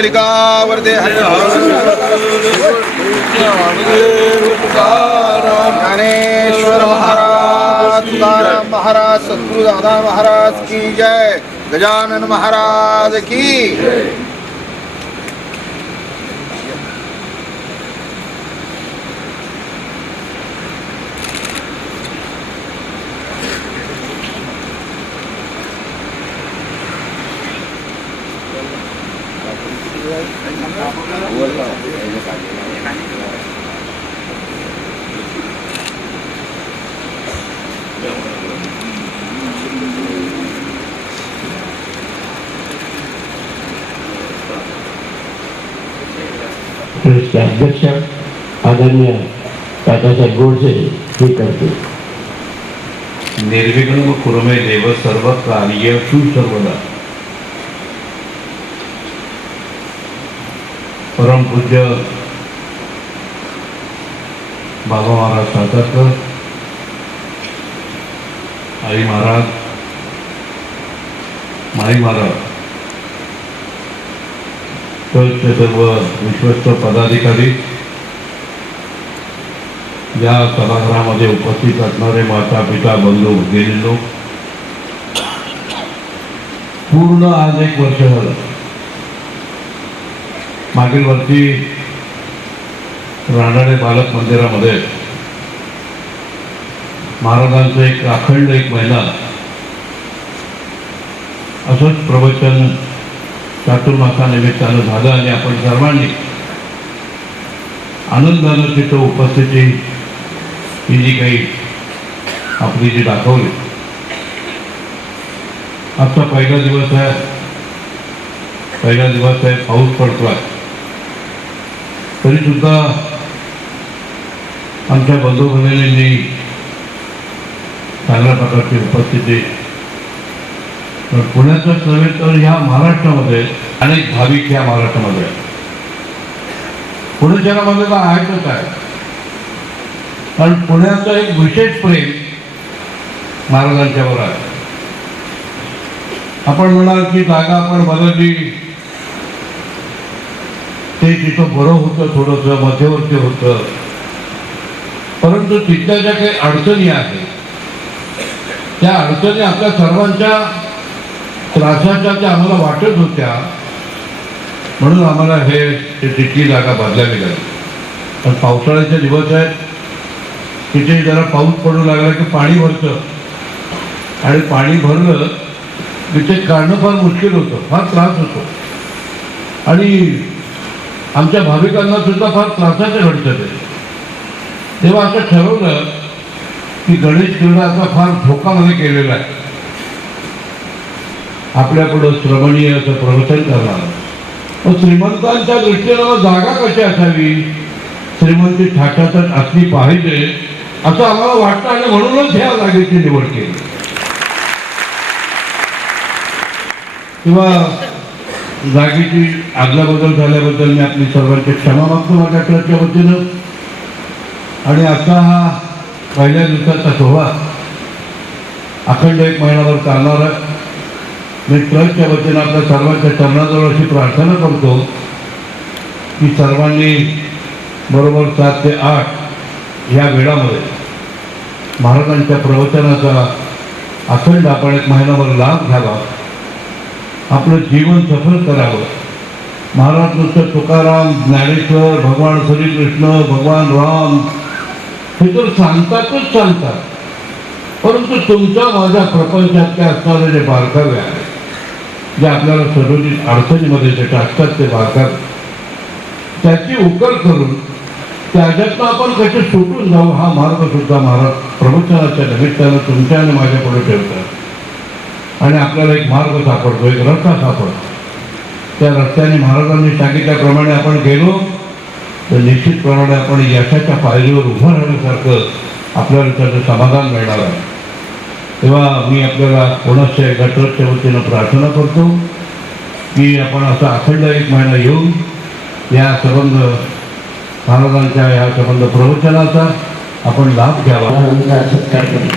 कुंडलिका वरदे हरे ज्ञानेश्वर महाराज, तुकाराम महाराज, सद्गुरु दादा महाराज की जय, गजानन महाराज की अध्यक्ष आदरणीय तात्यासाहेब गोडसे हे करते. निर्विघ्न व कुर्मे देव सर्व कार्य सर्वदा. परम पूज्य बाबा महाराज सातारकर, आई महाराज, माई महाराज, ट्रस्टचे सर्व विश्वस्त पदाधिकारी, या सभागृहामध्ये उपस्थित असणारे माता पिता बंधू भगिनींनो, पूर्ण आज 1 वर्ष झालं. मागील वर्षी रानाडे बालक मंदिरामध्ये महाराजांचं एक अखंड 1 महिना असंच प्रवचन चातुर्मासानिमित्तानं झालं आणि आपण सर्वांनी आनंदानं तिथं उपस्थिती ही जी काही आपली जी दाखवली. आजचा पहिला दिवस आहे, पाऊस पडतोय, तरी सुद्धा आमच्या बंधू भगिनींनी चांगल्या प्रकारची उपस्थिती. पुण्याचं नव्हे तर ह्या महाराष्ट्रामध्ये अनेक भाविक ह्या महाराष्ट्रामध्ये पुणे शहरामध्ये तर आहेतच आहे, कारण पुण्याचं एक विशेष प्रेम महाराजांच्यावर आहे. आपण म्हणाल की जागा आपण बदलली, ते तिथं बरं होतं, थोडंसं मध्यवर्ती होतं, परंतु तिथल्या ज्या काही अडचणी आहेत त्या अडचणी आपल्या सर्वांच्या त्रासाच्या त्या आम्हाला वाटत होत्या, म्हणून आम्हाला तिथली जागा बदलावी लागली. पण पावसाळ्याचे दिवस आहेत, तिथे जरा पाऊस पडू लागला की पाणी भरतं, आणि पाणी भरलं तिथे काढणं फार मुश्किल होतं, फार त्रास होतो, आणि आमच्या भाविकांना सुद्धा फार त्रासाचं घडतं ते. तेव्हा असं ठरवलं की गणेश क्रीडाचा फार धोकामध्ये केलेला आहे, आपल्यापुढं श्रवणीय असं प्रवचन करणार. मग श्रीमंतांच्या दृष्टीनं जागा कशी असावी, श्रीमंती ठाठातच असली पाहिजे असं आम्हाला वाटतं, आणि म्हणूनच ह्या जागेची निवड केली. किंवा जागेची आदलाबदल झाल्याबद्दल मी आपली सर्वांची क्षमा मागतो माझ्या ट्रस्टच्या वतीनं. आणि आता हा पहिल्या दिवसाचा सोहळा अखंड 1 महिनाभर चालणार आहे. मी ट्रस्टच्या वतीनं आपल्या सर्वांच्या चरणाजवळ अशी प्रार्थना करतो की सर्वांनी बरोबर 7 ते 8 ह्या वेळामध्ये महाराजांच्या प्रवचनाचा अखंड आपण 1 महिनाभर लाभ घ्यावा, आपलं जीवन सफल करावं. महाराज नुसतं तुकाराम, ज्ञानेश्वर, भगवान श्रीकृष्ण, भगवान राम हे तर सांगतातच सांगतात, परंतु तुमच्या माझ्या प्रपंचातले असणारे जे बारकावे आहेत, जे आपल्याला सर्वजित अडचणीमध्ये जे टाकतात ते बारकावे, त्याची उकल करून त्याच्यातनं आपण कसे सुटून जाऊ हा मार्ग सुद्धा महाराज प्रवचनाच्या निमित्तानं तुमच्या आणि माझ्या पुढे ठेवतात. आणि आपल्याला एक मार्ग सापडतो, एक रस्ता सापडतो. त्या रस्त्याने महाराजांनी सांगितल्याप्रमाणे आपण गेलो तर निश्चितप्रमाणे आपण यशाच्या पायरीवर उभं राहण्यासारखं आपल्याला त्याचं समाधान मिळणार आहे. तेव्हा मी आपल्याला कोणाच्या एका ट्रस्टच्या वतीनं प्रार्थना करतो की आपण असा अखंड 1 महिना येऊन या संबंध महाराजांच्या या संबंध प्रवचनाचा आपण लाभ घ्यावा. सत्कार करू.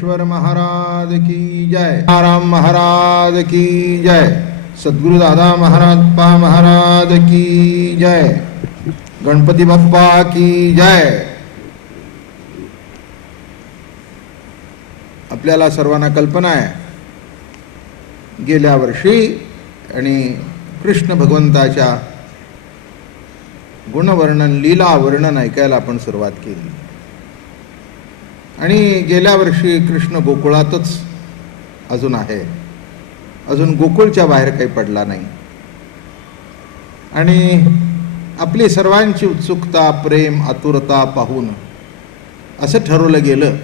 ज्ञानेश्वर महाराज की जय, राम महाराज की जय, सद्गुरु दादा महाराज की जय, गणपती बाप्पा की जय. आपल्याला सर्वांना कल्पना आहे, गेल्या वर्षी आणि कृष्ण भगवंताच्या गुणवर्णन लीला वर्णन ऐकायला आपण सुरुवात केली. आणि गेल्या वर्षी कृष्ण गोकुळातच अजून आहे, अजून गोकुळच्या बाहेर काही पडला नाही. आणि आपली सर्वांची उत्सुकता, प्रेम, आतुरता पाहून असं ठरवलं गेलं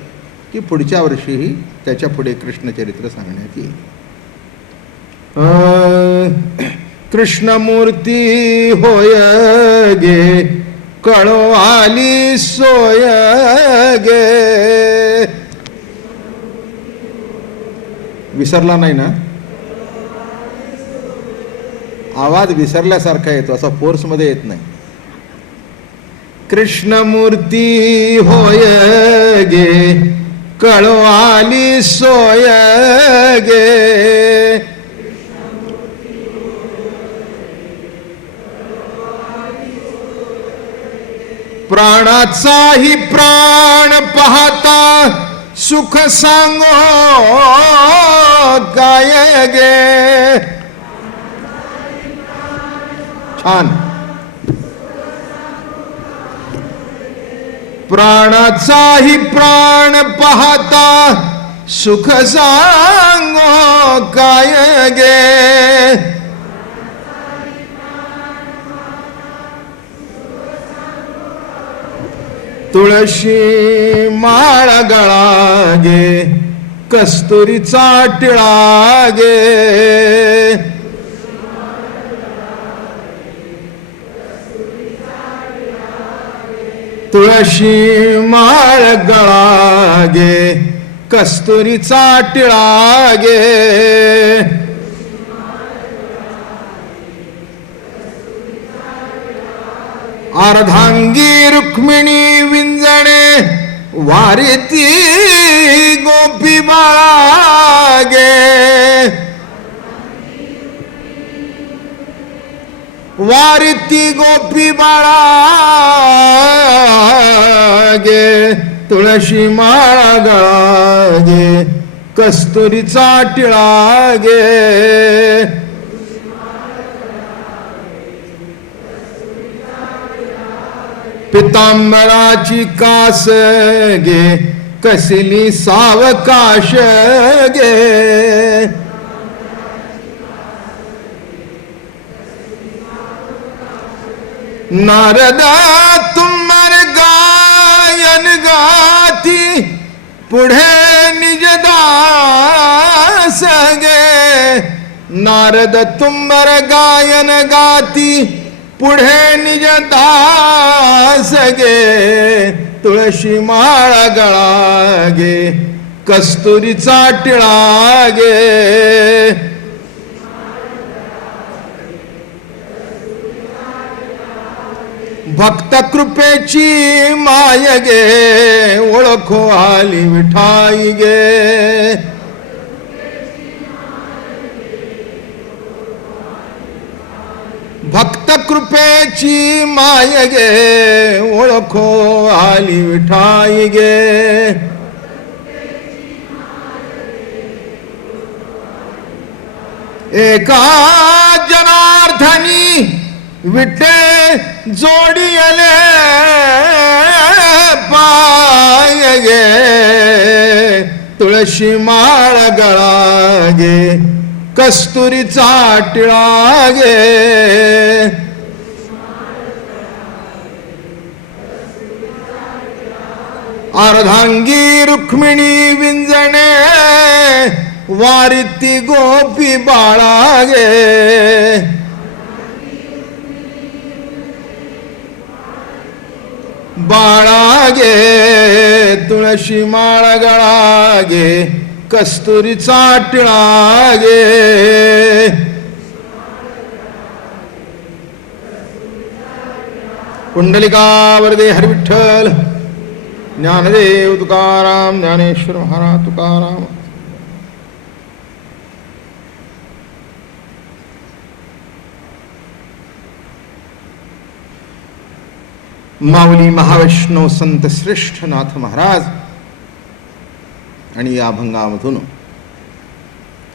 की पुढच्या वर्षीही त्याच्या पुढे कृष्णचरित्र सांगण्यात येईल. कृष्णमूर्ती होय गे, कळो आली सोय गे. विसरला नाही ना? आवाज विसरल्यासारखा येतो, असा फोर्स मध्ये येत नाही. कृष्णमूर्ती होय गे, कळो आली सोय गे. प्राणाचाही प्राण पाहता सुख सांगो काय गे. छान. प्राणाचाही प्राण पाहता सुख सांगो काय गे. तुळशी माळ गळा गे, कस्तुरीचा टिळा गे. तुळशी माळ गळा गे, कस्तुरीचा टिळा गे. अर्धांगी रुक्मिणी विंजणे, वारीती गोपी बाळा गे. वारीती गोपी बाळा गे. तुळशी माळा गळा गे, कस्तुरीचा टिळा गे. पितांबराची कास गे, कसली सावकाश गे. नारद तुमर गायन गाती, पुढे निज दास गे. नारद तुमर गायन गाती, पुढे निज दास गे. तुळशी माळ गळा गे, कस्तुरीचा टिळा गे. भक्त कृपेची माय गे, ओळखो आली विठाई गे. भक्त कृपेची माय गे, ओळखो आली विठाई गे. एका जनार्दनी विठे जोडियले पाय गे. तुळशी माळ गळा गे, कस्तुरीचा टिळा गे. अर्धांगी रुक्मिणी विंजणे, वारीती गोपी बाळा गे. बाळा गे. तुळशी माळ गळा गे, कस्तुरीचा टिळा गे. पुंडलिका वरदे हरी विठ्ठल. ज्ञानदेव तुकाराम, ज्ञानेश्वर महाराज तुकाराम. माऊली महावैष्णव संत श्रेष्ठ नाथ महाराज आणि या अभंगामधून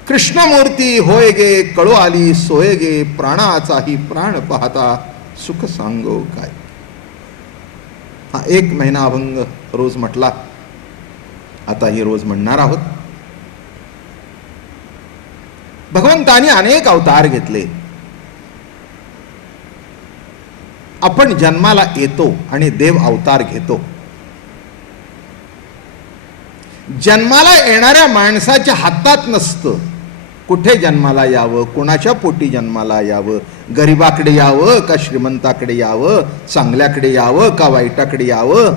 कृष्णमूर्ती होय गे कळू आली सोय गे प्राणाचाही प्राण पाहता सुख सांगो काय. हा 1 महिना अभंग रोज म्हटला, आता हे रोज म्हणणार आहोत. भगवंतानी अनेक अवतार घेतले. आपण जन्माला येतो आणि देव अवतार घेतो. जन्माला येणाऱ्या माणसाच्या हातात नसतं कुठे जन्माला यावं, कोणाच्या पोटी जन्माला यावं, गरिबाकडे यावं का श्रीमंताकडे यावं, चांगल्याकडे यावं का वाईटाकडे यावं,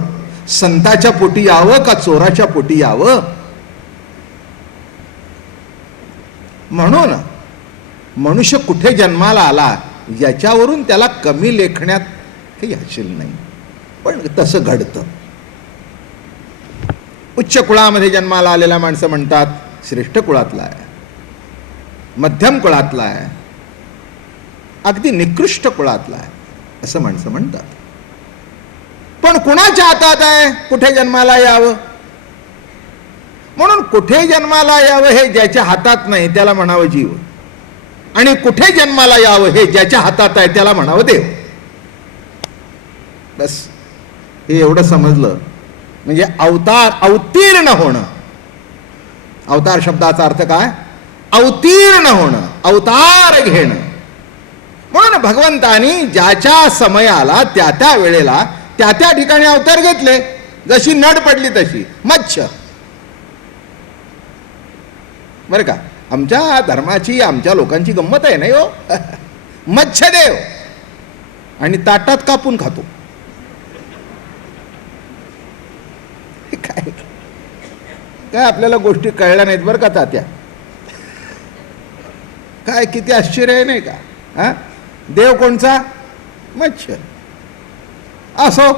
संताच्या पोटी यावं का चोराच्या पोटी यावं. म्हणून मनुष्य कुठे जन्माला आला याच्यावरून त्याला कमी लेखण्यात काही हशील नाही, पण तसं घडतं. उच्च कुळामध्ये जन्माला आलेला माणसं म्हणतात श्रेष्ठ कुळातला आहे, मध्यम कुळातला आहे, अगदी निकृष्ट कुळातला आहे असं माणसं म्हणतात. पण कुणाच्या हातात आहे कुठे जन्माला यावं. म्हणून कुठे जन्माला यावं हे ज्याच्या हातात नाही त्याला म्हणावं जीव, आणि कुठे जन्माला यावं हे ज्याच्या हातात आहे त्याला म्हणावं देव. बस हे एवढं समजलं म्हणजे अवतार अवतीर्ण होणं. अवतार शब्दाचा अर्थ काय? अवतीर्ण होणं, अवतार घेणं. म्हणून भगवंतानी ज्याच्या समयाला त्या त्या वेळेला त्या त्या ठिकाणी अवतार घेतले. जशी नड पडली तशी मच्छ. बरं का, आमच्या धर्माची आमच्या लोकांची गंमत आहे नाही हो. मच्छदेव आणि ताटात कापून खातो. काय काय आपल्याला गोष्टी कळल्या नाहीत बरं का तात्या. काय किती आश्चर्य आहे नाही का. हा, देव कोणचा? मच्छ. असो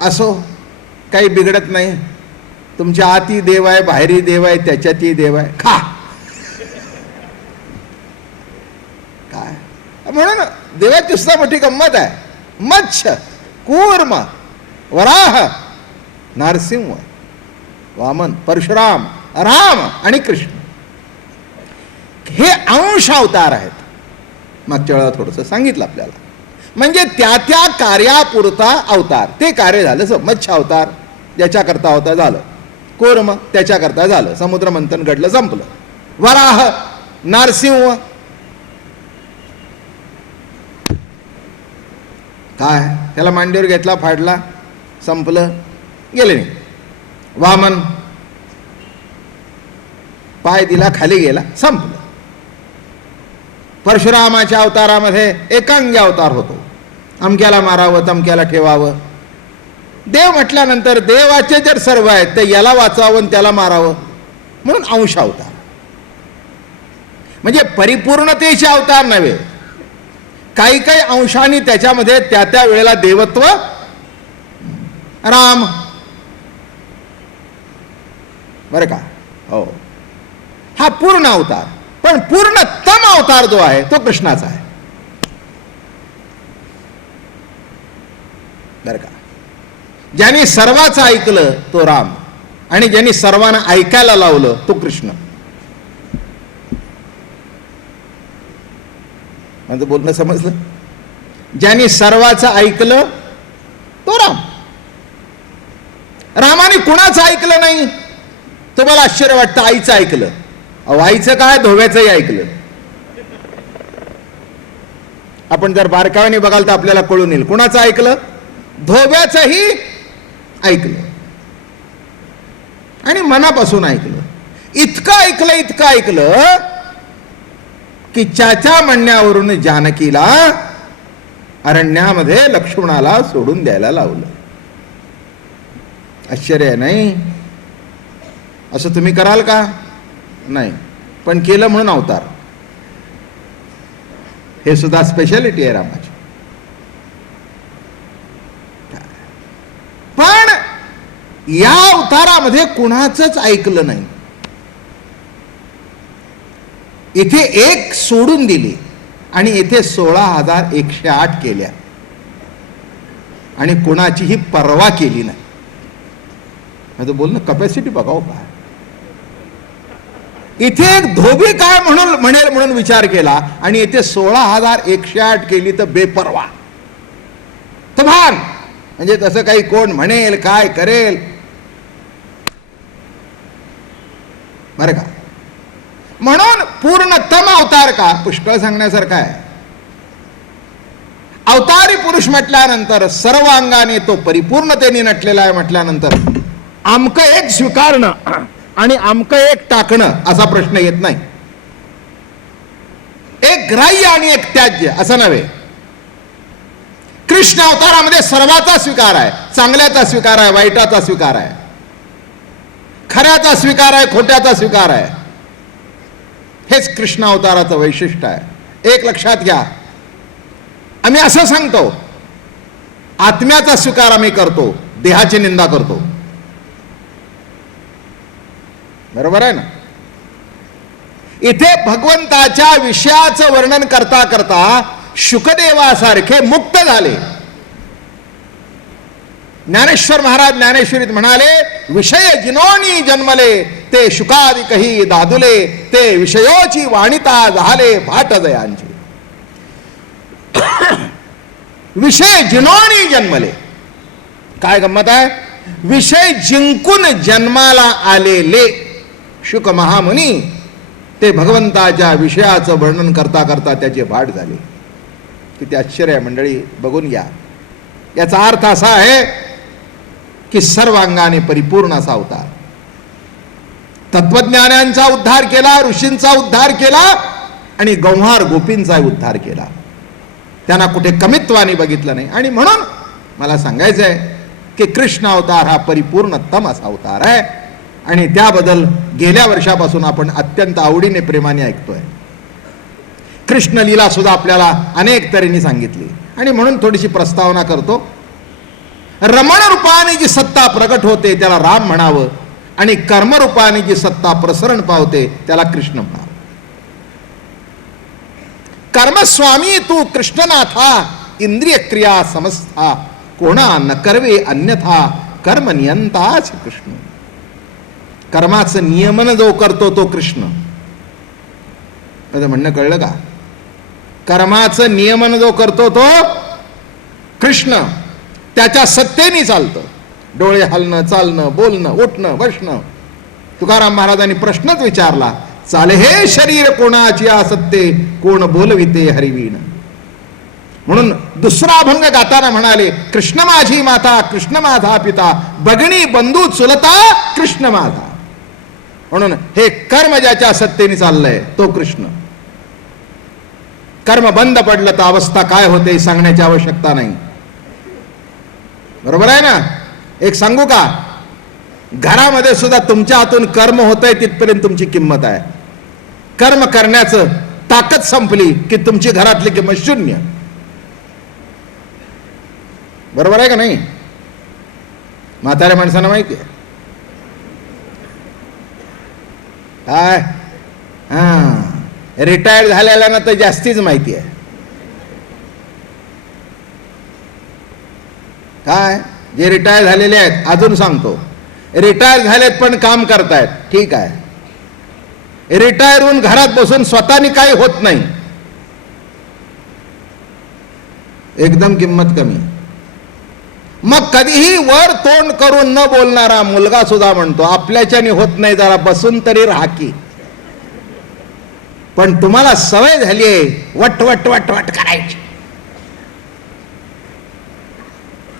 असो, काही बिघडत नाही. तुमच्या आतही देव आहे, बाहेरही देव आहे, त्याच्यातही देव आहे. खा. काय म्हणून देवाची सुद्धा मोठी गंमत आहे. मच्छ, कूर्म, वराह, नरसिंह, वामन, परशुराम, राम आणि कृष्ण हे अंश अवतार आहेत. मागच्या वेळेला थोडंसं सांगितलं आपल्याला. म्हणजे त्या त्या कार्यापुरता अवतार. ते कार्य झालं. मच्छ अवतार ज्याच्याकरता होता झालं. कूर्म त्याच्याकरता झालं. समुद्र मंथन घडलं, संपलं. वराह, नरसिंह काय त्याला मांडीवर घेतला, फाडला, संपलं, गेले नाही. वामन पाय दिला, खाली गेला, संपलं. परशुरामाच्या अवतारामध्ये एकांगी अवतार होतो. अमक्याला मारावं, तमक्याला ठेवावं. देव म्हटल्यानंतर देवाचे जर सर्व आहेत ते याला वाचवावं आणि त्याला मारावं, म्हणून अंश अवतार. म्हणजे परिपूर्णतेचे अवतार नव्हे. काही काही अंशांनी त्याच्यामध्ये त्या त्या वेळेला देवत्व. राम बरं का, हो, हा पूर्ण अवतार. पण पूर्णतम अवतार जो आहे तो कृष्णाचा आहे. बरं का. ज्यांनी सर्वांचं ऐकलं तो राम, आणि ज्यांनी सर्वांना ऐकायला लावलं तो कृष्ण. माझं बोलणं समजलं? ज्यांनी सर्वांचं ऐकलं तो राम. रामाने कुणाचं ऐकलं नाही. तुम्हाला आश्चर्य वाटतं आईचं ऐकलं. अहो, आईचं काय, धोव्याचंही ऐकलं. आपण जर बारकाव्याने बघाल तर आपल्याला कळून येईल. कुणाचं ऐकलं? धोव्याचंही ऐकलं आणि मनापासून ऐकलं. इतकं ऐकलं की चाचा म्हणण्यावरून जानकीला अरण्यामध्ये लक्ष्मणाला सोडून द्यायला लावलं. आश्चर्य नाही? असं तुम्ही कराल का? नाही, पण केलं म्हणून अवतार. हे सुद्धा स्पेशालिटी आहे रामाची. या अवतारामध्ये कुणाचंच ऐकलं नाही. इथे एक सोडून दिली आणि इथे 16,108 केल्या आणि कुणाचीही पर्वा केली नाही. माझं बोलणं कपॅसिटी बघाव का. इथे एक धोबी काय म्हणेल म्हणून विचार केला आणि इथे 16,108 केली तर बेपर्वा. तर भान म्हणजे तसं काही कोण म्हणेल काय करेल बरं का. म्हणून पूर्णतम अवतार का पुष्कळ सांगण्यासारखा आहे. अवतारी पुरुष म्हटल्यानंतर सर्व अंगाने तो परिपूर्णतेने नटलेला आहे म्हटल्यानंतर आमकं एक स्वीकारणं आणि आमकं एक टाकणं असा प्रश्न येत नाही. एक ग्राह्य आणि एक त्याज्य असं नव्हे. कृष्ण अवतारामध्ये सर्वाचा स्वीकार आहे. चांगल्याचा स्वीकार आहे, वाईटाचा स्वीकार आहे, खऱ्याचा स्वीकार आहे, खोट्याचा स्वीकार आहे. हेच कृष्ण अवताराचं वैशिष्ट्य आहे. एक लक्षात घ्या, आम्ही असं सांगतो आत्म्याचा स्वीकार आम्ही करतो, देहाची निंदा करतो. बरोबर आहे ना. इथे भगवंताच्या विषयाचं वर्णन करता करता शुकदेवासारखे मुक्त झाले. ज्ञानेश्वर महाराज ज्ञानेश्वरीत म्हणाले, विषय जिनोनी जन्मले ते शुकादिकही दादुले ते विषयोची वाणिता झाले भाट दयांचे. विषय जिनोनी जन्मले. काय गंमत आहे. विषय जिंकून जन्माला आलेले शुक महामुनी ते भगवंताच्या विषयाचं वर्णन करता करता त्याचे भाट झाले. किती आश्चर्य आहे मंडळी, बघून घ्या. याचा अर्थ असा आहे की सर्वांगाने परिपूर्ण असा अवतार. तत्वज्ञानांचा उद्धार केला, ऋषींचा उद्धार केला आणि गंवार गोपींचा उद्धार केला. त्यांना कुठे कमीत्वाने बघितलं नाही. आणि म्हणून मला सांगायचं आहे की कृष्ण अवतार हा परिपूर्णतम असा अवतार आहे आणि त्याबद्दल गेल्या वर्षापासून आपण अत्यंत आवडीने प्रेमाने ऐकतोय. कृष्ण लीला सुद्धा आपल्याला अनेक तऱ्हेने सांगितली आणि म्हणून थोडीशी प्रस्तावना करतो. रमण रूपाने जी सत्ता प्रगट होते त्याला राम म्हणावं आणि कर्मरूपाने जी सत्ता प्रसरण पावते त्याला कृष्ण म्हणावं. कर्मस्वामी तू कृष्णनाथा इंद्रिय क्रिया समस्था कोणा न करवे अन्यथा कर्म नियंताच कृष्ण. कर्माचं नियमन जो करतो तो कृष्ण. म्हणणं कळलं का. कर्माचं नियमन जो करतो तो कृष्ण. त्याच्या सत्तेने चालतं. डोळे हलणं, चालणं, बोलणं, उठणं, बसणं. तुकाराम महाराजांनी प्रश्नच विचारला, चाले हे शरीर कोणाची असत्ते कोण बोलविते हरिवीण. म्हणून दुसरा अभंग गाताना म्हणाले, कृष्ण माझी माता कृष्ण माझा पिता भगिनी बंधू चुलता कृष्ण माझा. म्हणून हे कर्म ज्याच्या सत्तेने चाललंय तो कृष्ण. कर्म बंद पडलं तर अवस्था काय होते सांगण्याची आवश्यकता नाही. बरोबर आहे ना. एक सांगू का, घरामध्ये सुद्धा तुमच्या हातून कर्म होतंय तिथपर्यंत तुमची किंमत आहे. कर्म करण्याचं ताकद संपली की तुमची घरातली किंमत शून्य. बरोबर आहे का नाही. म्हाताऱ्या माणसांना माहिती आहे काय. रिटायर झालेल्यांना तर जास्तीच माहिती आहे. काय जे रिटायर झालेले आहेत, अजून सांगतो, रिटायर झालेत पण काम करतायत, ठीक आहे. रिटायर होऊन घरात बसून स्वतःनी काही होत नाही, एकदम किंमत कमी. मग कधीही वर तोंड करून न बोलणारा मुलगा सुद्धा म्हणतो आपल्याच्याने होत नाही, जरा बसून तरी राहा की. पण तुम्हाला सवय झाली आहे वट वट वट वट करायची.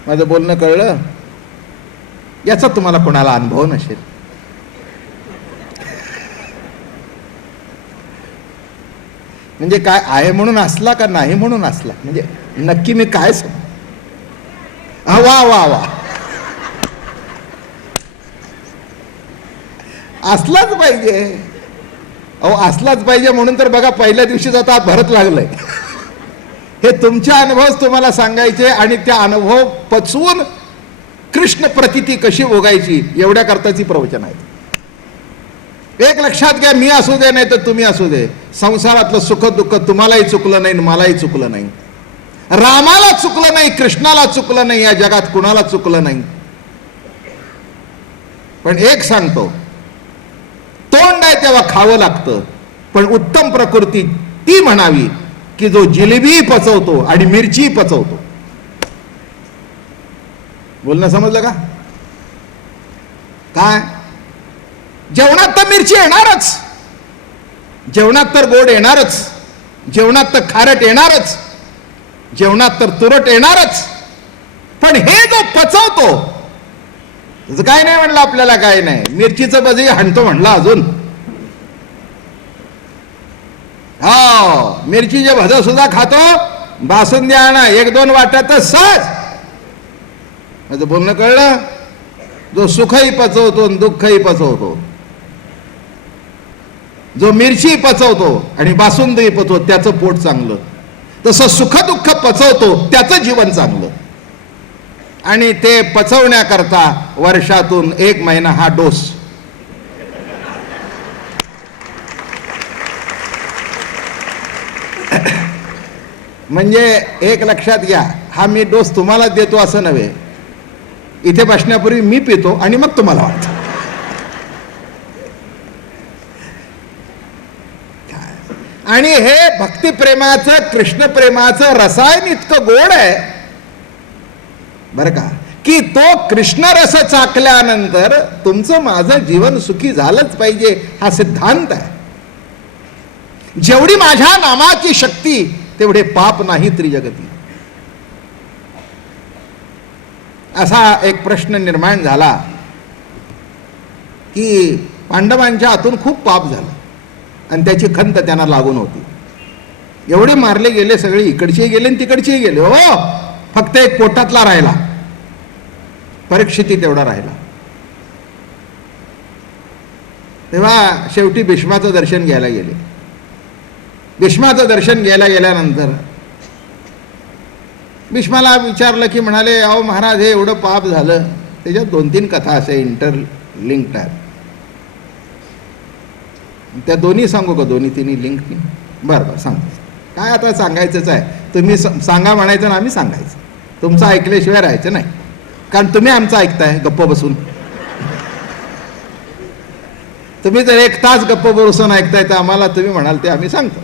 माझं बोलणं कळलं. याचा तुम्हाला कोणाला अनुभव नसेल. म्हणजे काय आहे म्हणून असला का नाही म्हणून असला, म्हणजे नक्की मी काय सांगू. वा वा वा, असलाच पाहिजे. अहो असलाच पाहिजे म्हणून तर बघा पहिल्या दिवशीच आता भरत लागलंय. हे तुमचे अनुभव तुम्हाला सांगायचे आणि त्या अनुभव पचवून कृष्ण प्रतिती कशी भोगायची एवढ्या करताची प्रवचन आहेत. एक लक्षात घ्या, मी असू दे नाही तर तुम्ही असू दे, संसारातलं सुख दुःख तुम्हालाही चुकलं नाही मलाही चुकलं नाही, रामाला चुकलं नाही, कृष्णाला चुकलं नाही, या जगात कुणाला चुकलं नाही. पण एक सांगतो, तोंड आहे तेव्हा खावं लागतं, पण उत्तम प्रकृती ती म्हणावी की जो जिलेबी पचवतो आणि मिरची पचवतो. बोलणं समजलं का? काय जेवणात तर मिरची येणारच, जेवणात तर गोड येणारच, जेवणात तर खारट येणारच, जेवणात तर तुरट येणारच, पण हे जो पचवतो काय नाही म्हणलं आपल्याला, काय नाही, मिरचीचं भजी हाणतो म्हणला अजून. हो, मिरचीचे भज सुद्धा खातो, बासुंदी आणा 1-2 वाट्यातच सहज. माझं बोलणं कळलं? जो सुखही पचवतो आणि दुःखही पचवतो, जो मिरची पचवतो आणि बासुंदी पचवतो त्याचं पोट चांगलं, तसं सुख दुःख पचवतो त्याचं जीवन चांगलं. आणि ते पचवण्याकरता वर्षातून 1 महिना हा डोस. म्हणजे एक लक्षात घ्या, हा मी डोस तुम्हाला देतो असं नव्हे, इथे बसण्यापूर्वी मी पितो आणि मग तुम्हाला वाटतं. आणि हे भक्तिप्रेमाचं कृष्णप्रेमाचं रसायन इतकं गोड आहे बरं का, की तो कृष्ण रस चाकल्यानंतर तुमचं माझं जीवन सुखी झालंच पाहिजे हा सिद्धांत आहे. जेवढी माझ्या नामाची शक्ती तेवढे पाप नाही त्रिजगती. असा एक प्रश्न निर्माण झाला की पांडवांच्या हातून खूप पाप झालं आणि त्याची खंत त्यांना लागून होती. एवढे मारले गेले, सगळे इकडचे गेले आणि तिकडचे गेले, हो फक्त एक पोटातला राहिला, परीक्षिती तेवढा राहिला. तेव्हा शेवटी भीष्माचं दर्शन घ्यायला गेले. भीष्माचं दर्शन घ्यायला गेल्यानंतर भीष्माला विचारलं की म्हणाले, अहो महाराज हे एवढं पाप झालं. त्याच्यात 2-3 कथा असे इंटरलिंक्ड आहेत, त्या दोन्ही सांगू का? दोन्ही तिन्ही लिंक नाही? बरं सांग. काय आता सांगायचंच आहे, तुम्ही सांगा म्हणायचं ना आम्ही सांगायचं, तुमचं ऐकल्याशिवाय राहायचं नाही, कारण तुम्ही आमचं ऐकताय गप्प बसून. तुम्ही जर 1 तास गप्प बसून ऐकताय तर आम्हाला तुम्ही म्हणाल ते आम्ही सांगतो.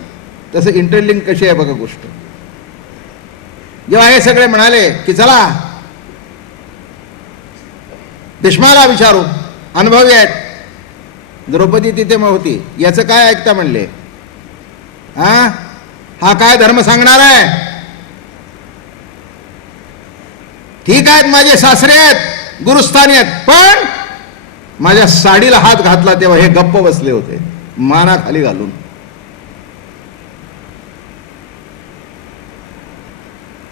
तसं इंटरलिंक कशी आहे बघा गोष्ट. जेव्हा हे सगळे म्हणाले की चला भीष्माला विचारू, अनुभवी आहेत, द्रौपदी तिथे होती, याचं काय ऐकता म्हणले, हा काय धर्म सांगणार आहे? ठीक आहेत माझे सासरे आहेत, गुरुस्थानी आहेत, पण माझ्या साडीला हात घातला तेव्हा हे गप्प बसले होते माना खाली घालून.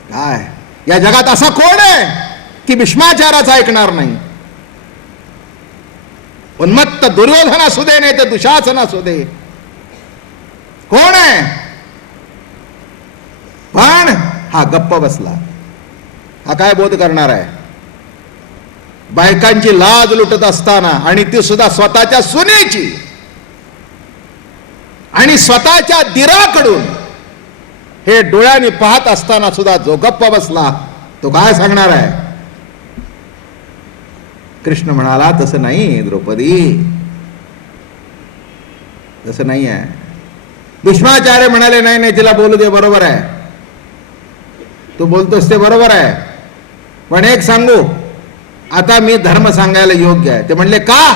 काय या जगात असा कोण आहे की भीष्माचाराचा ऐकणार नाही? उन्मत्त दुर्योधन असू दे नाही तर दुशासन असू दे, कोण आहे? पण हा गप्प बसला. हा काय बोध करणार आहे? बायकांची लाज लुटत असताना आणि ती सुद्धा स्वतःच्या सुनेची आणि स्वतःच्या दिराकडून हे डोळ्याने पाहत असताना सुद्धा जो गप्प बसला तो काय सांगणार आहे? कृष्ण म्हणाला तसं नाही द्रौपदी, तसं नाही आहे. भीष्माचार्य म्हणाले नाही नाही तिला बोलू दे, बरोबर आहे, तू बोलतोस ते बरोबर आहे, पण एक सांगू, आता मी धर्म सांगायला योग्य आहे. ते म्हणले का?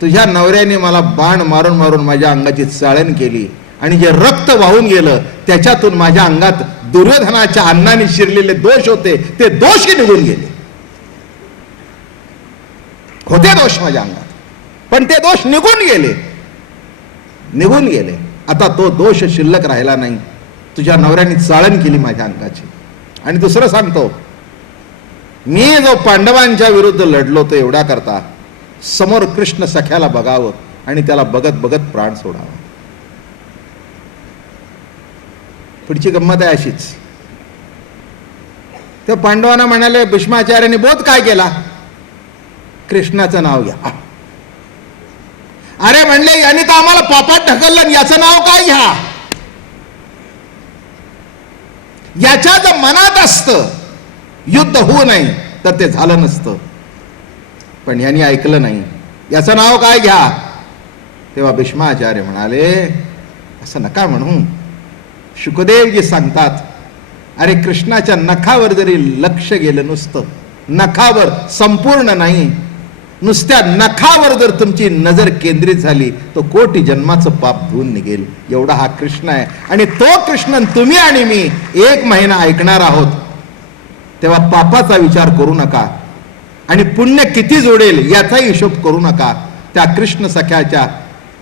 तुझ्या नवऱ्याने मला बाण मारून मारून माझ्या अंगाची चाळण केली आणि जे रक्त वाहून गेलं त्याच्यातून माझ्या अंगात दुर्योधनाच्या अन्नाने शिरलेले दोष होते, ते दोषही निघून गेले. होते दोष माझ्या अंगात, पण ते दोष निघून गेले. आता तो दोष शिल्लक राहिला नाही. तुझ्या नवऱ्याने चाळण केली माझ्या अंगाची. आणि दुसरं सांगतो, मी जो पांडवांच्या विरुद्ध लढलो तो एवढा करता, समोर कृष्ण सख्याला बघावं आणि त्याला बघत बघत प्राण सोडावा. पुढची गंमत आहे अशीच. ते पांडवांना म्हणाले, भीष्माचार्यांनी बोध काय केला? कृष्णाचं नाव घ्या. अरे म्हणले, यांनी तर आम्हाला पापात ढकललं, याचं नाव काय घ्या? याच्या जर मनात असतं युद्ध होऊ नये तर ते झालं नसतं, पण यांनी ऐकलं नाही. याचं नाव काय घ्या? तेव्हा भीष्माचार्य म्हणाले, असं नका म्हणू. शुकदेवजी सांगतात, अरे कृष्णाच्या नखावर जरी लक्ष गेलं, नुसतं नखावर, संपूर्ण नाही, नुसत्या नखावर जर तुमची नजर केंद्रित झाली तर कोटी जन्माचं पाप धुवून निघेल. एवढा हा कृष्ण आहे. आणि तो कृष्ण तुम्ही आणि मी 1 महिना ऐकणार आहोत. तेव्हा पापाचा विचार करू नका आणि पुण्य किती जोडेल याचाही हिशोब करू नका. त्या कृष्ण सख्याच्या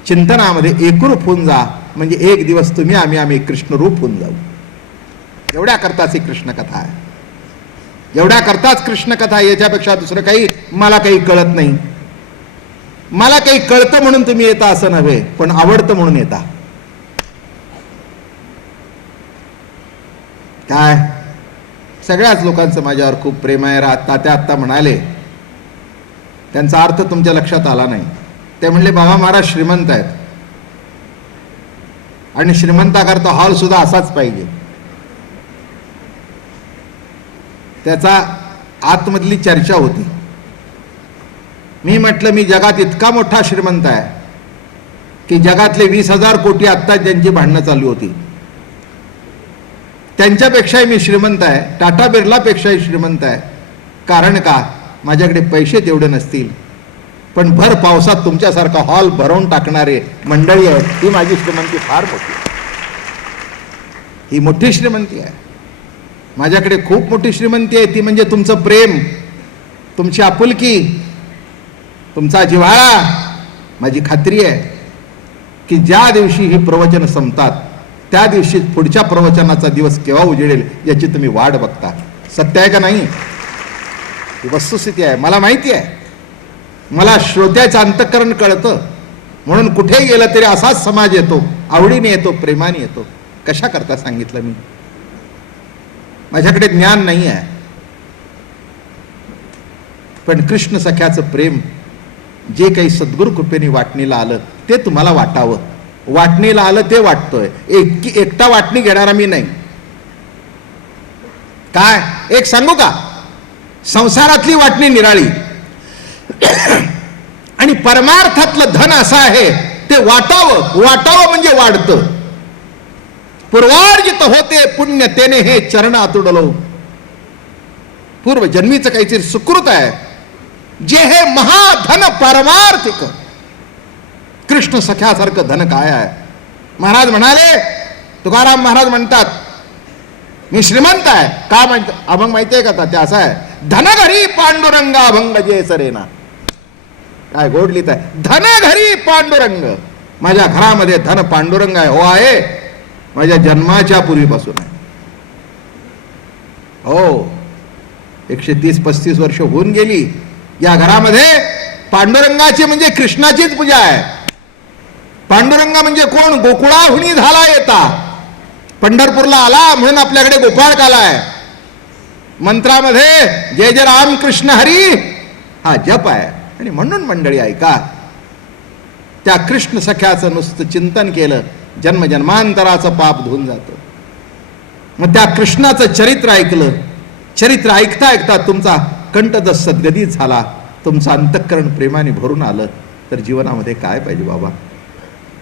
चिंतनामध्ये एकरूप होऊन जा, म्हणजे एक दिवस तुम्ही आम्ही कृष्णरूप होऊन जाऊ. एवढ्या करताच ही कृष्ण कथा आहे. एवढ्या करताच कृष्ण कथा. याच्यापेक्षा दुसरं काही मला काही कळत नाही. मला काही कळतं म्हणून तुम्ही येता असं नव्हे, पण आवडतं म्हणून येता. काय सगळ्याच लोकांचं माझ्यावर खूप प्रेम आहे. तात्या आत्ता म्हणाले, त्यांचा अर्थ तुमच्या लक्षात आला नाही. ते म्हणले, बाबा महाराज श्रीमंत आहेत आणि श्रीमंताकरता हॉल सुद्धा असाच पाहिजे. त्याचा आतमधली चर्चा होती. मी म्हटलं, मी जगात इतका मोठा श्रीमंत आहे की जगातले 20,000 कोटी आत्ता ज्यांची भांडणं चालू होती त्यांच्यापेक्षाही मी श्रीमंत आहे. टाटा बिर्लापेक्षाही श्रीमंत आहे. कारण का? माझ्याकडे पैसे तेवढे नसतील, पण भर पावसात तुमच्यासारखा हॉल भरवून टाकणारे मंडळी आहेत. ही माझी श्रीमंती फार मोठी आहे. ही मोठी श्रीमंती आहे. माझ्याकडे खूप मोठी श्रीमंती आहे. ती म्हणजे तुमचं प्रेम, तुमची आपुलकी, तुमचा जिव्हाळा. माझी खात्री आहे की ज्या दिवशी ही प्रवचन संपतात त्या दिवशी पुढच्या प्रवचनाचा दिवस केव्हा उजेडेल याची तुम्ही वाट बघता. सत्य आहे का नाही? ही वस्तुस्थिती आहे. मला माहिती आहे. मला श्रोत्याचं अंतःकरण कळतं. म्हणून कुठे गेलं तरी असाच समाज येतो, आवडीने येतो, प्रेमाने येतो. कशा करता सांगितलं मी? माझ्याकडे ज्ञान नाही आहे, पण कृष्ण सख्याचं प्रेम जे काही सद्गुरु कृपेने वाटणीला आलं ते तुम्हाला वाटावं. वाटणीला आलं ते वाटतोय. एकटा वाटणी घेणारा मी नाही. काय एक सांगू का? संसारातली वाटणी निराळी आणि परमार्थातलं धन असं आहे, ते वाटावं. वाटावं म्हणजे वाढतं. पूर्वार्जित होते पुण्य तेने हे चरण आतुडलो. पूर्व जन्मीचं काहीतरी सुकृत आहे, जे हे महाधन परमार्थिक. कृष्ण सख्यासारखं धन काय आहे? महाराज म्हणाले, तुकाराम महाराज म्हणतात, मी श्रीमंत आहे. का म्हणतात? अभंग माहिती आहे का? ते असं आहे, धन घरी पांडुरंगा अभंग जे सरेना. काय गोड लिहित आहे, धन घरी पांडुरंग. माझ्या घरामध्ये धन पांडुरंग आहे. हो आहे, माझ्या जन्माच्या पूर्वीपासून आहे. हो, 130-35 वर्ष होऊन गेली. या घरामध्ये पांडुरंगाची म्हणजे कृष्णाचीच पूजा आहे. पांडुरंग म्हणजे कोण? गोकुळाहुनी झाला येता, पंढरपूरला आला म्हणून आपल्याकडे गोपाळ कालाय. मंत्रामध्ये जय जय राम कृष्ण हरी हा जप आहे. आणि म्हणून मंडळी ऐका, त्या कृष्ण सख्याचं नुसतं चिंतन केलं, जन्मजन्मांतराचं पाप धुवून जातं. मग त्या कृष्णाचं चरित्र ऐकलं, चरित्र ऐकता ऐकता तुमचा कंठ जर सद्गदित झाला, तुमचं अंतःकरण प्रेमाने भरून आलं, तर जीवनामध्ये काय पाहिजे बाबा?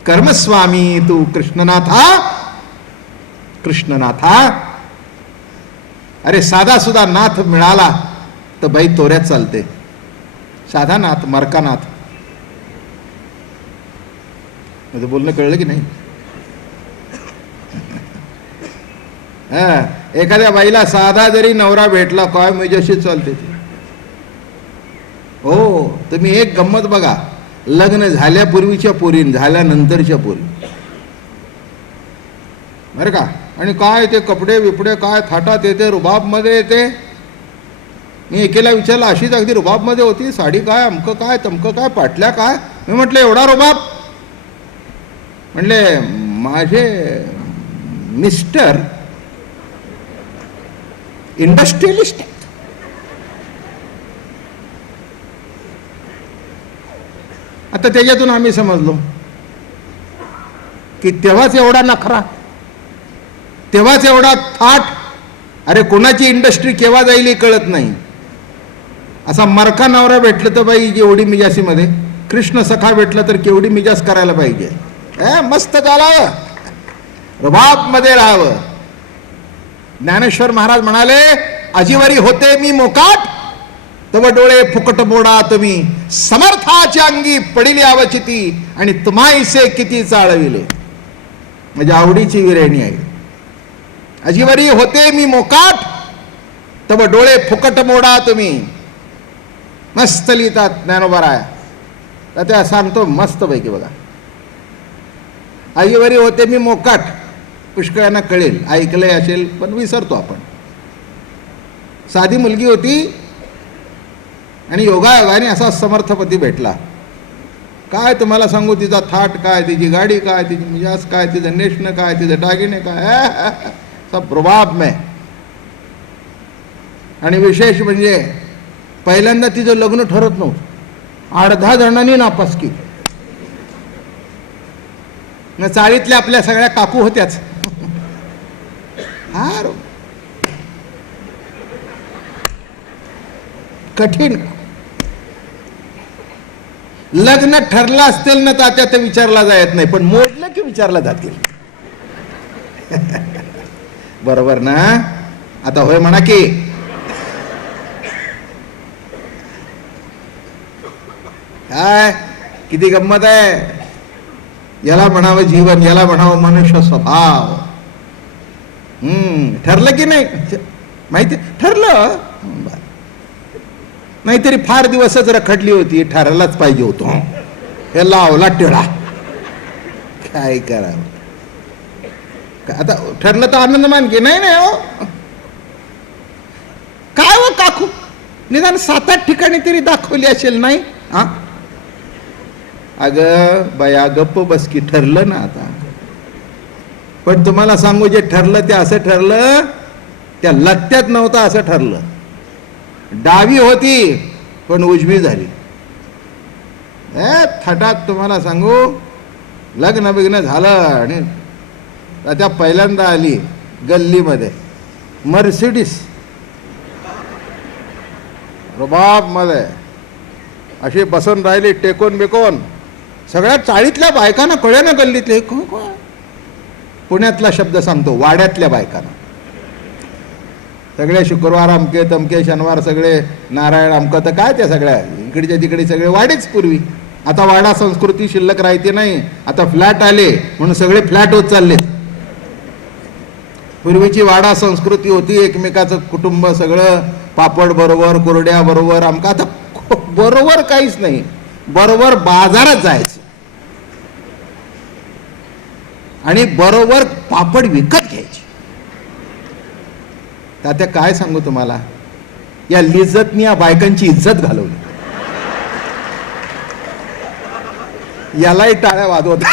कर्मस्वामी तू कृष्णनाथा, कृष्णनाथा. अरे साधा सुद्धा नाथ मिळाला तर बाई तोऱ्यात चालते. साधा नाथ, मरकानाथ. माझं बोलणं कळलं की नाही? एखाद्या बाईला साधा जरी नवरा भेटला, काय माझ्याशी चालते ती. हो, तुम्ही एक गंमत बघा, लग्न झाल्यापूर्वीच्या पोरी, झाल्यानंतरच्या पोरी, बरं का. आणि काय ते कपडे बिपडे काय थाटात येते, रुबाब मध्ये येते. मी एकेला विचारलं, अशीच अगदी रुबाब मध्ये होती, साडी काय, अमकं काय, तमकं काय, पाटल्या काय. मी म्हटलं एवढा रुबाब? म्हणले माझे मिस्टर इंडस्ट्रियलिस्ट आहेत. आता त्याच्यातून आम्ही समजलो की तेव्हाच एवढा नखरा, तेव्हाच एवढा थाट. अरे कोणाची इंडस्ट्री केव्हा जाईल हे कळत नाही. असा मरका नवरा भेटलं तर बाई एवढी मिजासीमध्ये, कृष्ण सखा भेटलं तर केवढी मिजास करायला पाहिजे. मस्त चालावं, रुबाब मध्ये राहावं. ज्ञानेश्वर महाराज म्हणाले, अजिवरी होते मी मोकाट, तव डोळे फुकट मोडा तुम्ही, समर्थाच्या अंगी पडिले अवचिती, आणि तुम्हाईसे किती चाळविले. म्हणजे आवडीची विरेणी आहे. अजिवरी होते मी मोकाट, तव डोळे फुकट मोडा तुम्ही. मस्त लिहितात ज्ञानोबा राया. तर त्या सांगतो मस्त पैकी बघा. आईवरी होते मी मोकाट, पुष्कळांना कळेल, ऐकलंय असेल पण विसरतो आपण. साधी मुलगी होती आणि योगायोगाने असा समर्थपती भेटला. काय तुम्हाला सांगू, तिचा थाट काय, तिची गाडी काय, तिची मिजाज काय, तिचं नेशनं काय, तिचं दागिने काय, सब रुबाब में. आणि विशेष म्हणजे पहिल्यांदा तिचं लग्न ठरत नव्हतं, 8-10 जणांनी नापास केली. न चाळीतल्या आपल्या सगळ्या काकू होत्याच. फार कठीण. लग्न ठरलं असतील ना तात्या ते विचारला जात नाही, पण मोडलं की विचारला जातील. बरोबर ना. आता होय म्हणा की. काय किती गंमत आहे. याला म्हणावं जीवन, याला म्हणावं मनुष्य स्वभाव. ठरलं की नाही माहिती, ठरलं. नाहीतरी फार दिवसच रखडली होती, ठरायलाच पाहिजे होतो. हे लावला टिळा, काय करावं. आता ठरलं तर आनंद मान की नाही. नाही हो काय हो काकू, निदान 7-8 ठिकाणी तरी दाखवली असेल नाही. हा अगं बया गप्प बस की, ठरलं ना आता. पण तुम्हाला सांगू, जे ठरलं ते असं ठरलं, त्या लत्त्यात नव्हतं असं ठरलं. डावी होती पण उजवी झाली. थाटात तुम्हाला सांगू, लग्न बिग्न झालं आणि त्या पहिल्यांदा आली गल्लीमध्ये मर्सिडीज, रुबाब मध्ये अशी बसून राहिली टेकोन बेकोन. सगळ्या चाळीतल्या बायकांना कळे ना, गल्लीतले. पुण्यातला शब्द सांगतो, वाड्यातल्या बायकांना. सगळे शुक्रवार अमके तमके, शनिवार सगळे नारायण अमकं, तर काय त्या सगळ्या इकडच्या तिकडे सगळे वाडेच पूर्वी. आता वाडा संस्कृती शिल्लक राहते नाही. आता फ्लॅट आले म्हणून सगळे फ्लॅट होत चालले. पूर्वीची वाडा संस्कृती होती, एकमेकाचं कुटुंब सगळं पापड बरोबर, कुरड्या बरोबर, आमका. आता बरोबर काहीच नाही, बरोबर बाजारात जायचं आणि बरोबर पापड विकत घ्यायचे. तात्या काय सांगू तुम्हाला, या लिज्जतनी या बायकांची इज्जत घालवली. यालाही टाळ्या वाजवत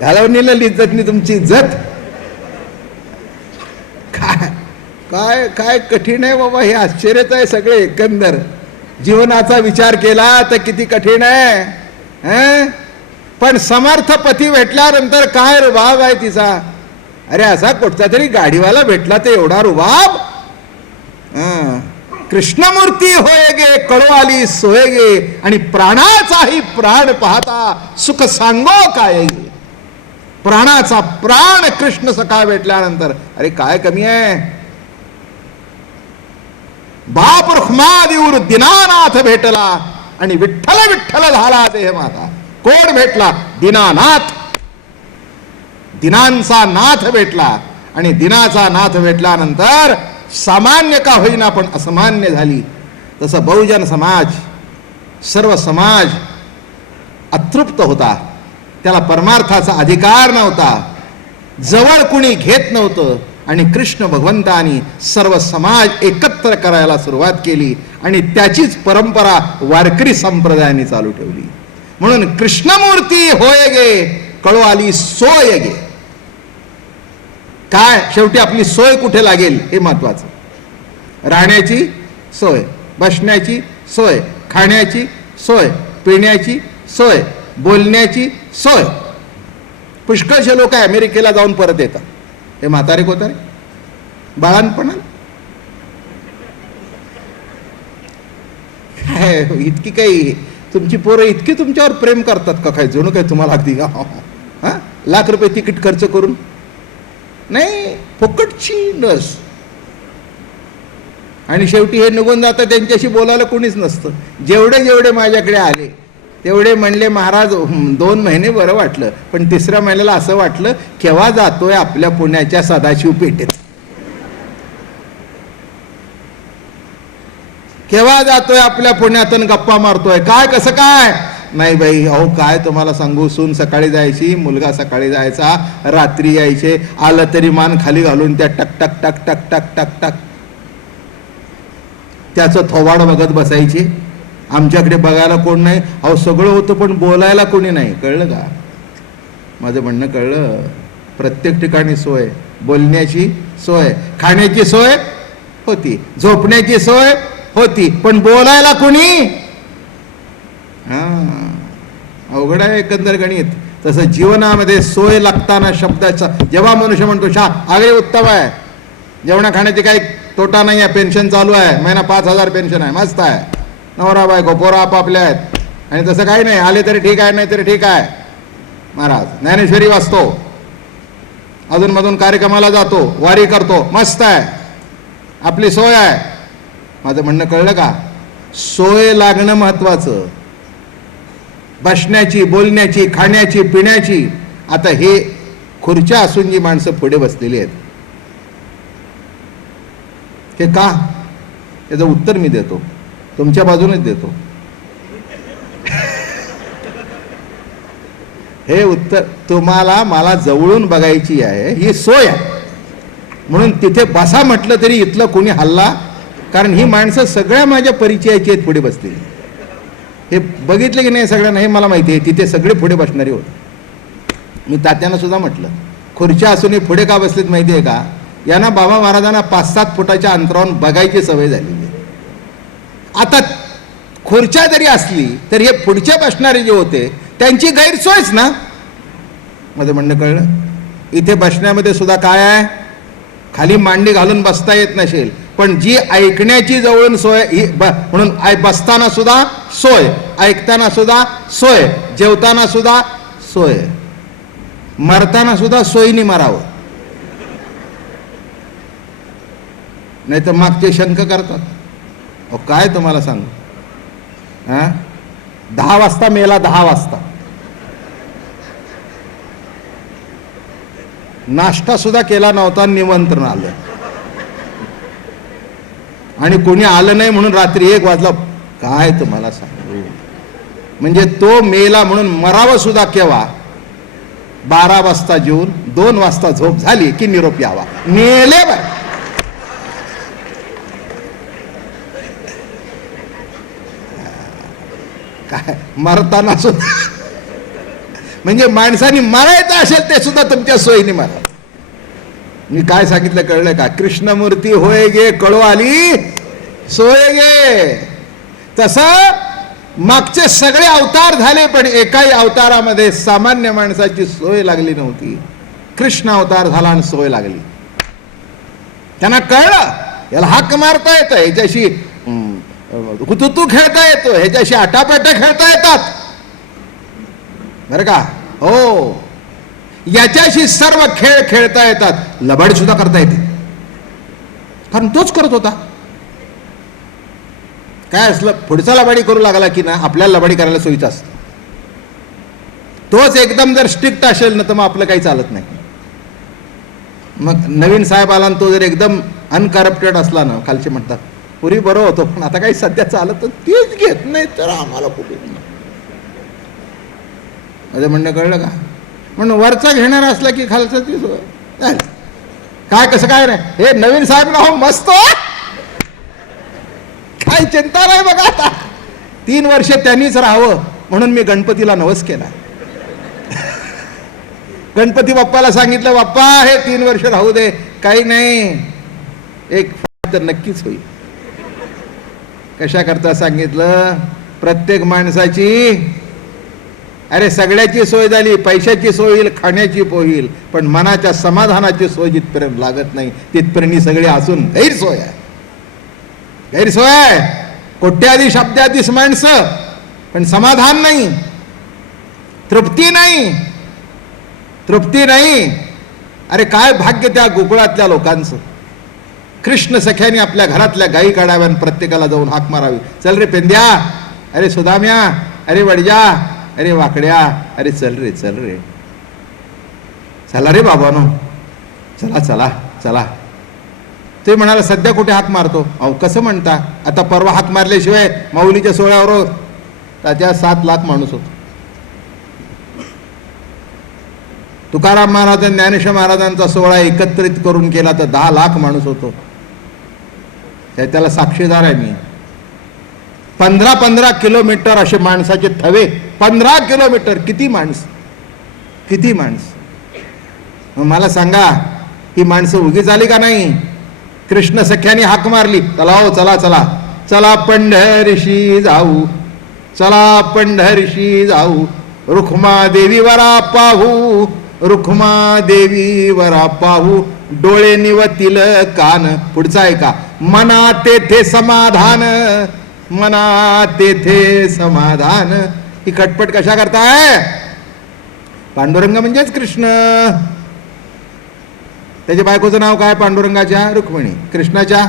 घालवणीला लिज्जतनी तुमची इज्जत. काय काय काय कठीण आहे बाबा, हे आश्चर्यच आहे सगळे. एकंदर जीवनाचा विचार केला तर किती कठीण आहे. पण समर्थ पती भेटल्यानंतर काय रुबाब आहे तिचा. अरे असा कुठचा तरी गाडीवाला भेटला तर एवढा रुबाब. कृष्णमूर्ती होयगे कळवाली सोयगे, आणि प्राणाचाही प्राण पाहता सुख सांगो काय. प्राणाचा प्राण कृष्ण सखा भेटल्यानंतर अरे काय कमी आहे. बाप रुक्मादेवर दीनानाथ भेटला आणि विठ्ठल विठ्ठल झाला देह माता. कोण भेटला? दीनानाथ. दिनांचा नाथ भेटला, आणि दिनाचा नाथ भेटल्यानंतर सामान्य का होईना पण असामान्य झाली. तसं बहुजन समाज, सर्व समाज अतृप्त होता. त्याला परमार्थाचा अधिकार नव्हता, जवळ कुणी घेत नव्हतं. आणि कृष्ण भगवंतानी सर्व समाज एकत्र करायला सुरुवात केली, आणि त्याचीच परंपरा वारकरी संप्रदायाने चालू ठेवली. म्हणून कृष्णमूर्ती होय गे कळो आली सोय गे. काय शेवटी आपली सोय कुठे लागेल हे महत्वाचं. राहण्याची सोय, बसण्याची सोय, खाण्याची सोय, पिण्याची सोय, बोलण्याची सोय. पुष्कळशे लोक अमेरिकेला जाऊन परत येतात. हे म्हातारे कोतारे बाळांपणा काय इतकी काही तुमची पोरं इतकी तुमच्यावर प्रेम करतात का काय जणू काय तुम्हाला अगदी हा लाख रुपये तिकीट खर्च करून नाही फुकटची लस. आणि शेवटी हे निघून जातं त्यांच्याशी बोलायला कोणीच नसतं. जेवढे जेवढे माझ्याकडे आले तेवढे म्हणले महाराज 2 महिने बरं वाटलं पण 3ऱ्या महिन्याला असं वाटलं केव्हा जातोय आपल्या पुण्याच्या सदाशिव पेठेत, केव्हा जातोय आपल्या पुण्यातून गप्पा मारतोय. काय कसं काय नाही बाई अहो काय तुम्हाला सांगू, सून सकाळी जायची, मुलगा सकाळी जायचा, रात्री यायचे, आलं तरी मान खाली घालून त्या टक टक टक टक टक टक टक त्याचं थोबाड बघत बसायचे. आमच्याकडे बघायला कोण नाही. अहो सगळं होतं पण बोलायला कोणी नाही. कळलं का माझं म्हणणं? कळलं. प्रत्येक ठिकाणी सोय, बोलण्याची सोय, खाण्याची सोय होती, झोपण्याची सोय होती, पण बोलायला कोणी. हा अवघड आहे एकंदर गणित. तसं जीवनामध्ये सोय लागताना शब्दाचा जेव्हा मनुष्य म्हणतो शा अगदी उत्तम आहे, जेवणा खाण्याची काही तोटा नाही आहे, पेन्शन चालू आहे, महिना 5,000 पेन्शन आहे, मस्त आहे, नवरा बायको पोरं आपापल्या आहेत, आणि तसं काही नाही, आले तरी ठीक आहे नाही तरी ठीक आहे. महाराज ज्ञानेश्वरी वाचतो, अधूनमधून कार्यक्रमाला जातो, वारी करतो, मस्त आहे, आपली सोय आहे. माझं म्हणणं कळलं का? सोय लागणं महत्वाचं, बसण्याची, बोलण्याची, खाण्याची, पिण्याची. आता हे खुर्च्या असून जी माणसं पुढे बसलेली आहेत हे का, याचं उत्तर मी देतो, तुमच्या बाजूनेच देतो. हे उत्तर तुम्हाला मला जवळून बघायची आहे, ही सोय आहे म्हणून तिथे बसा म्हटलं तरी इथलं कोणी हल्ला, कारण ही माणसं सगळ्या माझ्या परिचयाची आहेत पुढे बसलेली. हे बघितले की नाही सगळ्यांना हे मला माहिती आहे, तिथे सगळे पुढे बसणारे होते. मी तात्यांना सुद्धा म्हटलं खुर्च्या असून हे पुढे का बसलेत माहिती आहे का? यांना बाबा महाराजांना 5-7 फुटाच्या अंतरावरून बघायची सवय झालेली. आता खुर्च्या जरी असली तरी हे पुढचे बसणारे जे होते त्यांची गैरसोयच ना. माझं म्हणणं कळलं? इथे बसण्यामध्ये सुद्धा काय आहे, खाली मांडी घालून बसता येत नसेल, पण जी ऐकण्याची जवळून सोय म्हणून बसताना सुद्धा सोय, ऐकताना सुद्धा सोय, जेवताना सुद्धा सोय, मरताना सुद्धा सोयीने मरावं. नाही तर मागचे शंक करतात. अहो काय तुम्हाला सांगू, 10 वाजता मेला, 10 वाजता नाश्ता सुद्धा केला नव्हता, निमंत्रण आलं आणि कोणी आलं नाही म्हणून रात्री 1 वाजला. काय तुम्हाला सांगू, म्हणजे तो मेला म्हणून मरावं सुद्धा केव्हा, 12 वाजता जेवून 2 वाजता झोप झाली की निरोप यावा. मेले बाय, काय मरताना सुद्धा म्हणजे माणसाने मरायचं असेल ते सुद्धा तुमच्या सोयीने मारा. मी काय सांगितलं कळलं का? कृष्णमूर्ती होय गे कळो आली सोय गे. तसं मागचे सगळे अवतार झाले पण एकाही अवतारामध्ये सामान्य माणसाची सोय लागली नव्हती. कृष्ण अवतार झाला आणि सोय लागली. त्यांना कळलं याला हाक मारता येतं, ह्याच्याशी हुतुतू खेळता येतो, ह्याच्याशी आटापाटा खेळता येतात बरं का. हो याच्याशी सर्व खेळ खेळता येतात, लबाडी सुद्धा करता येते, कारण तोच करत होता. काय असलं पुढचा लबाडी करू लागला की ना आपल्याला लबाडी करायला सोयीचं असतं. तोच एकदम जर स्ट्रिक्ट असेल ना तर मग आपलं काही चालत नाही. मग नवीन साहेब आला तो जर एकदम अनकरप्टेड असला ना, खालचे म्हणतात पुरी बरं होतो पण आता काही सध्या चालत तर तेच घेत नाही तर आम्हाला कुठे. माझं म्हणणं कळलं का? म्हणून वरचा घेणार असला की खालचा ती काय कसं काय रे हे नवीन साहेब ना हो मस्त, काही चिंता नाही बघा. आता 3 वर्ष त्यांनीच राहावं म्हणून मी गणपतीला नवस केला. गणपती बाप्पाला सांगितलं, बाप्पा हे 3 वर्ष राहू दे, काही नाही, एक तर नक्कीच होईल. कशा करता सांगितलं? प्रत्येक माणसाची, अरे सगळ्याची सोय झाली, पैशाची सोय होईल, खाण्याची होईल, पण मनाच्या समाधानाची सोय जिथपर्यंत लागत नाही तिथपर्यंत सगळे असून गैरसोय आहे. गैरसोय आहे. कोट्याधी शब्दाधीश माणसं, पण समाधान नाही, तृप्ती नाही, तृप्ती नाही. अरे काय भाग्य त्या गोकुळातल्या लोकांचं. कृष्ण सख्याने आपल्या घरातल्या गायी काढाव्या आणि प्रत्येकाला जाऊन हाक मारावी, चल रे पेंद्या, अरे सुदाम्या, अरे वडजा, अरे वाकड्या, अरे चल रे, चल रे, चला रे बाबानो, चला चला चला. ते म्हणाला सध्या कुठे हाक मारतो? अहो कसं म्हणता, आता परवा हाक मारल्याशिवाय माऊलीच्या सोहळ्यावर त्याच्या 7 लाख माणूस होतो. तुकाराम महाराज, ज्ञानेश्वर महाराजांचा सोहळा एकत्रित करून केला तर 10 लाख माणूस होतो. त्याला साक्षीदार आहे मी. 15-15 किलोमीटर असे माणसाचे थवे, 15 किलोमीटर. किती माणस, किती माणस. मग मला सांगा, ही माणसं उगीच आली का नाही? कृष्ण सख्याने हाक मारली, चला हो, चला चला चला पंढरीशी जाऊ, चला पंढरीशी जाऊ, रुक्मा देवीवरा पाहू, रुक्मा देवीवरा पाहू, डोळे निवतील कान. पुढचा आहे का? मना तेथे समाधान, मना तेथे समाधान. ही खटपट कशा करताय? पांडुरंग म्हणजेच कृष्ण. त्याच्या बायकोचं नाव काय? पांडुरंगाच्या रुक्मिणी. कृष्णाच्या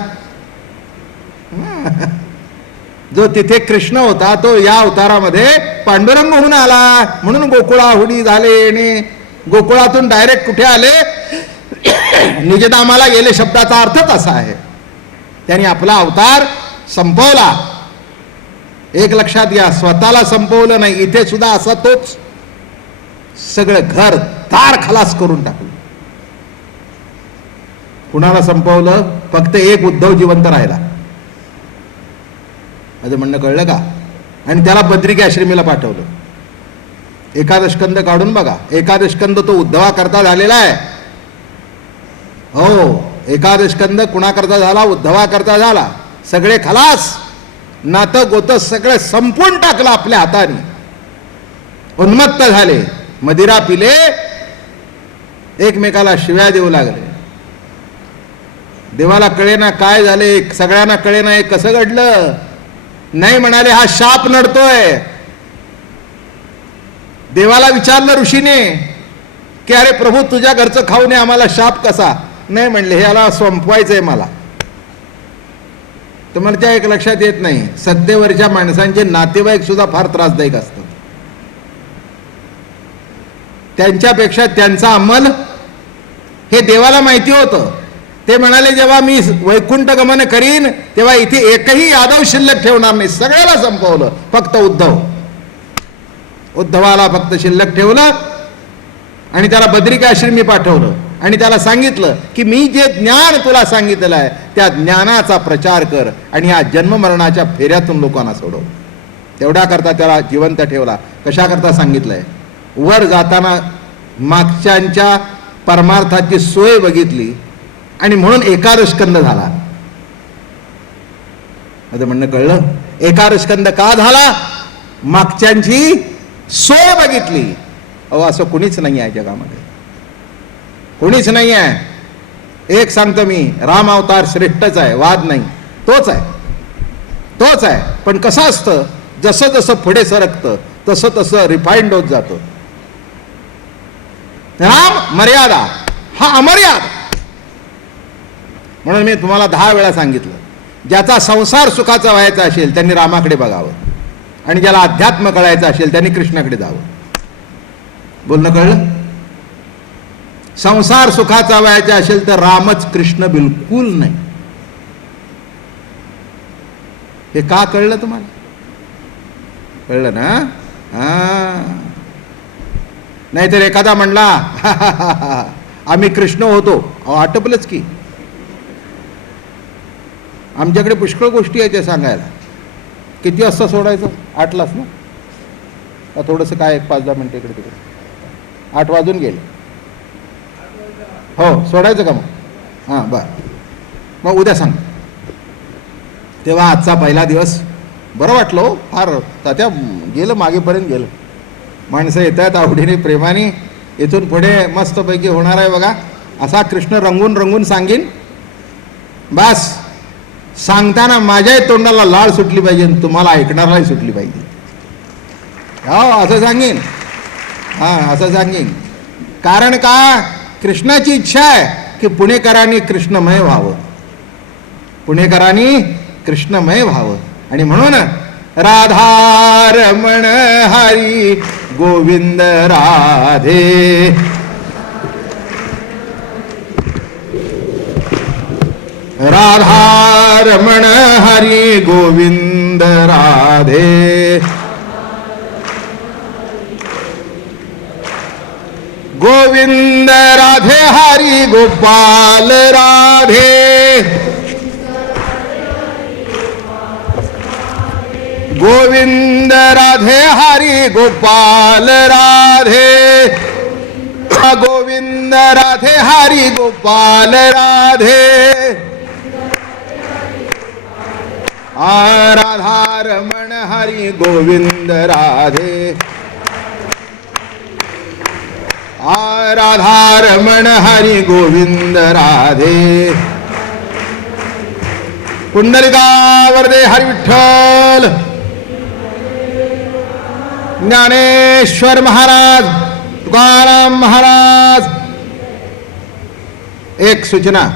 जो तिथे कृष्ण होता तो या अवतारामध्ये पांडुरंग होऊन आला. म्हणून गोकुळाहुडी झाले येणे. गोकुळातून डायरेक्ट कुठे आले? निजधामाला गेले. शब्दाचा अर्थच असा आहे. त्यांनी आपला अवतार संपवला. एक लक्षात घ्या, स्वतःला संपवलं नाही, इथे सुद्धा असा तोच सगळं घर तार खलास करून टाकलं. कुणाला संपवलं? फक्त एक उद्धव जिवंत राहिला. माझं म्हणणं कळलं का? आणि त्याला बद्रिकी आश्रमीला पाठवलं. एकादशकंद काढून बघा. एकादशकंद तो उद्धवा करता झालेला आहे. हो, एकादशकंद कुणाकरता झाला? उद्धवा करता झाला. सगळे खलास, नातं गोतं सगळं संपून टाकलं आपल्या हाताने. उन्मत्त झाले, मदिरा पिले, एकमेकाला शिव्या देऊ लागले. देवाला कळेना काय झाले, सगळ्यांना कळेना हे कसं घडलं. नाही म्हणाले, हा शाप नडतोय. देवाला विचारलं ऋषीने की अरे प्रभू, तुझ्या घरचं खाऊ नये, आम्हाला शाप कसा? नाही म्हणले, ह्याला संपवायचंय मला. तुम्हाला एक लक्षात येत नाही, सत्तेवरच्या माणसांचे नातेवाईक सुद्धा फार त्रासदायक असतात. त्यांच्यापेक्षा त्यांचा अंमल हे देवाला माहिती होतं. ते म्हणाले, जेव्हा मी वैकुंठ गमन करीन तेव्हा इथे एकही यादव शिल्लक ठेवणार नाही. सगळ्याला संपवलं, फक्त उद्धवाला फक्त शिल्लक ठेवलं. आणि त्याला बद्रिका आश्रमी पाठवलं आणि त्याला सांगितलं की मी जे ज्ञान तुला सांगितलेलं आहे त्या ज्ञानाचा प्रचार कर आणि या जन्ममरणाच्या फेऱ्यातून लोकांना सोडव. तेवढ्या करता त्याला जिवंत ठेवला. कशा करता सांगितलंय? वर जाताना मागच्यांच्या परमार्थाची सोय बघितली आणि म्हणून एकादशकंद झाला. माझं म्हणणं कळलं? एकादशकंद का झाला? मागच्यांची सोय बघितली. अहो, असं कुणीच नाही आहे जगामध्ये, कुणीच नाही आहे. एक सांगतो मी, राम अवतार श्रेष्ठच आहे, वाद नाही, तोच आहे, तोच आहे. पण कसं असतं, जसं जसं पुढे सरकतं तसं तसं रिफाईंड होत जातं. राम मर्यादा, हा अमर्यादा. म्हणून मी तुम्हाला 10 वेळा सांगितलं, ज्याचा संसार सुखाचा व्हायचा असेल त्यांनी रामाकडे बघावं आणि ज्याला अध्यात्म कळायचं असेल त्यांनी कृष्णाकडे जावं. बोलणं कळलं? संसार सुखाचा व्हायचा असेल तर रामच, कृष्ण बिलकुल नाही. हे का कळलं तुम्हाला? कळलं ना? नाहीतर एखादा म्हणला आम्ही कृष्ण होतो, आटपलंच की. आमच्याकडे पुष्कळ गोष्टी आहेत त्या सांगायला. किती वाजता सोडायचं? 8लाच ना? थोडंसं काय 5-10 मिनिटं इकडे तिकडे. 8 वाजून गेले. हो सोडायचं का मग हां बर मग उद्या सांग. तेव्हा आजचा पहिला दिवस बरं वाटलं हो फार. तात्या गेलं मागेपर्यंत गेलं. माणसं येत आहेत आवडीने प्रेमाने. इथून पुढे मस्तपैकी होणार आहे बघा. असा कृष्ण रंगून रंगून सांगेन बस. सांगताना माझ्याही तोंडाला लाळ सुटली पाहिजे आणि तुम्हाला ऐकणाराही सुटली पाहिजे. हो असं सांगेन. हां असं सांगेन. कारण का कृष्णाची इच्छा आहे की पुणेकरांनी कृष्णमय व्हावं. पुणेकरांनी कृष्णमय व्हावं. आणि म्हणून राधारमण हरी गोविंद राधे. राधारमण हरी गोविंद राधे. गोविंद राधे हरी गोपाल राधे. गोविंद राधे हरी गोपाल राधे. गोविंद राधे हरी गोपाल राधे. राधारमण हरी गोविंद राधे. राधारमण हरी गोविंद राधे. पुंडलिकावरदे हरी विठ्ठल. ज्ञानेश्वर महाराज तुकाराम महाराज. एक सूचना